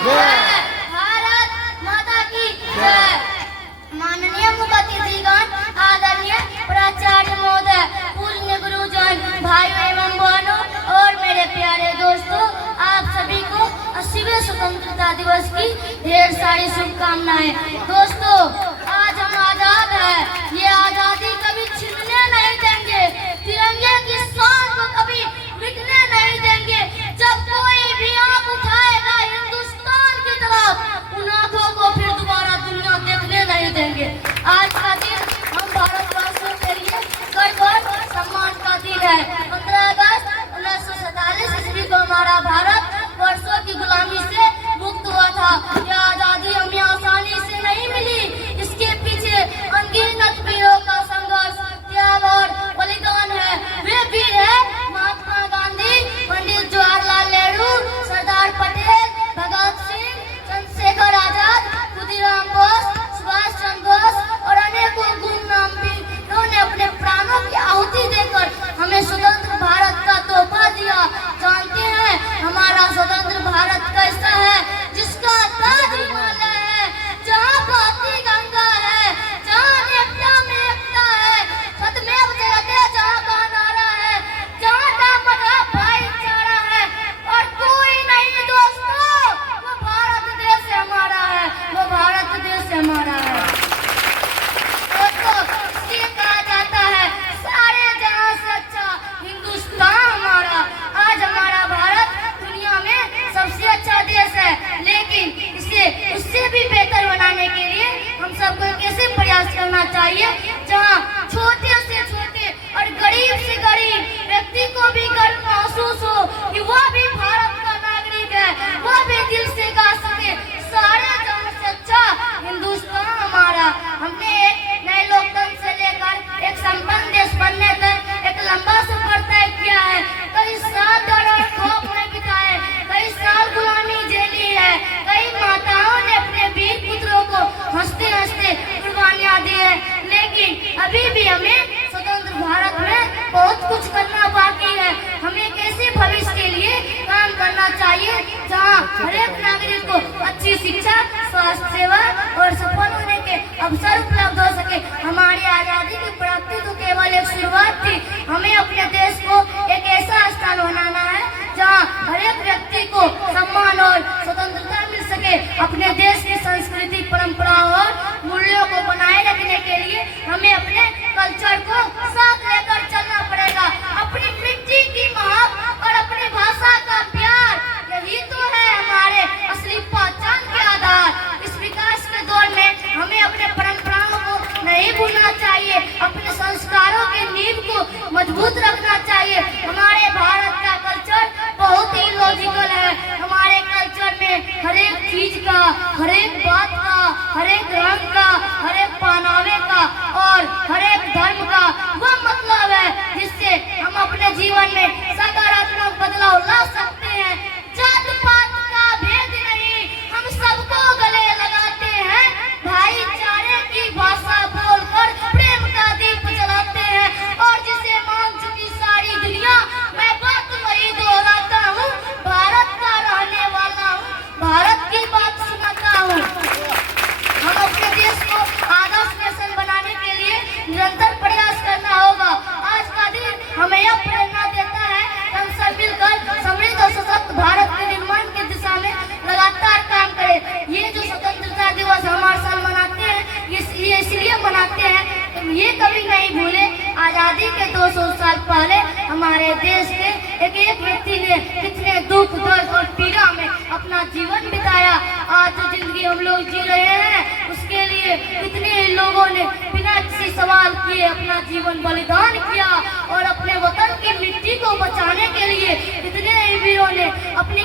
भारत माता की जय। माननीय मुख्यातिथिगण, आदरणीय प्राचार्य महोदय, पूज्य गुरुजन, भाइयों एवं बहनों और मेरे प्यारे दोस्तों, आप सभी को 80वें स्वतंत्रता दिवस की ढेर सारी शुभकामनाएं। दोस्तों, आज हम आजाद हैं। ये आजादी कभी छिनने नहीं देंगे। तिरंगे की शान को कभी मिटने नहीं देंगे। जब कोई भी आंख उठाएगा हिंदुस्तान की तरफ, उन आंखों को फिर दोबारा दुनिया देखने नहीं देंगे। आज का दिन हम भारतवासियों के लिए गर्व और सम्मान का दिन है। 15 अगस्त 1947 ईस्वी को हमारा भारत वर्षों की गुलामी से मुक्त हुआ था। यह आजादी हमें आसानी से नहीं मिली। इसके पीछे अनगिनत वीरों का संघर्ष, त्याग और बलिदान है। वे वीर है महात्मा गांधी, पंडित जवाहरलाल नेहरू, सरदार पटेल, भगत सिंह, चंद्रशेखर आजाद, खुदीराम बोस, सुभाष चंद्र बोस और अनेकों गुमनाम वीरों ने अपने प्राणों की आहुति देकर हमें स्वतंत्र भारत का तोहफा दिया। जानते हैं हमारा स्वतंत्र भारत कैसा है? जिसका ताज हिमालय है, जहाँ बहती गंगा है, जहाँ एकता में एकता है, सत्यमेव जयते जहाँ का नारा है, जहाँ दामड़ा भाईचारा है और कोई नहीं दोस्तों, वो भारत देश हमारा है, वो भारत देश हमारा है। दोस्तों, इसलिए कहा जाता है सारे जहां से अच्छा हिंदुस्तान हमारा। आज हमारा भारत दुनिया में सबसे अच्छा देश है, लेकिन इसे उससे भी बेहतर बनाने के लिए हम सबको कैसे प्रयास करना चाहिए, जहां छोटे से छोटे और गरीब से गरीब व्यक्ति को भी गर्व महसूस हो कि वह भी भारत का नागरिक है, वह भी दिल से गा सके सारे जहां से अच्छा हिंदुस्तान हमारा। हमने एक नए लोकतंत्र से लेकर एक संपन्न देश बनने तक एक लंबा सफर तय किया है। कई साल डर और खौफ में बिताए, कई साल गुलामी झेली है, कई माताओं ने अपने वीर पुत्रों को हंसते हंसते कुर्बानियां दी है। लेकिन अभी भी हमें स्वतंत्र भारत में बहुत कुछ करना बाकी है। हमें कैसे भविष्य के लिए काम करना चाहिए, जहां हर एक नागरिक को अच्छी शिक्षा, स्वास्थ्य सेवा और सफल होने के अवसर उपलब्ध हो सके। हमारी आजादी की प्राप्ति तो केवल एक शुरुआत थी। हमें अपने देश को एक ऐसा स्थान बनाना है जहां हर एक व्यक्ति को सम्मान और स्वतंत्रता मिल सके। अपने देश की संस्कृति, परंपराओं और मूल्यों को बनाए रखने के लिए हमें अपने कल्चर को साथ लेकर चलना पड़ेगा। अपनी मिट्टी की महक और अपनी भाषा का प्यार, यही तो है हमारे असली पहचान के आधार। इस विकास के दौर में हमें अपने परंपराओं को नहीं भूलना चाहिए, अपने संस्कारों की नींव को मजबूत रखना चाहिए। हमारे भारत का कल्चर बहुत ही लॉजिकल है। हमारे कल्चर में हर एक चीज का, हर एक बात का, हर एक रंग का, हर एक पहनावे का और हर एक धर्म का वह मतलब है जिससे हम अपने जीवन में सकारात्मक बदलाव ला सकते हैं। जात पात का भेद नहीं, हम सबको गले लगाते हैं। भाईचारे की भाषा बोलकर प्रेम का दीप जलाते हैं और जिसे मान चुकी सारी दुनिया, मैं बात वही दोहराता हूँ, भारत का रहने वाला हूँ, भारत की बात सुनाता हूँ। हम अपने देश को आदर्श नेशन बनाने के लिए निरंतर प्रयास करना होगा। आज का दिन हमें यह प्रेरणा देता है कि हम सब मिलकर समृद्ध और सशक्त भारत के निर्माण की दिशा में लगातार काम करें। ये जो स्वतंत्रता दिवस हम हर साल मनाते हैं, ये इसलिए मनाते हैं कि ये कभी नहीं भूले आजादी के 200 साल पहले हमारे देश के एक व्यक्ति ने कितने दुख, दर्द और पीड़ा में अपना जीवन बिताया। आज जो जिंदगी हम लोग जी रहे हैं, उसके लिए कितने लोगों ने बिना किसी सवाल किए अपना जीवन बलिदान किया और अपने वतन की मिट्टी को बचाने के लिए कितने वीरों ने अपनी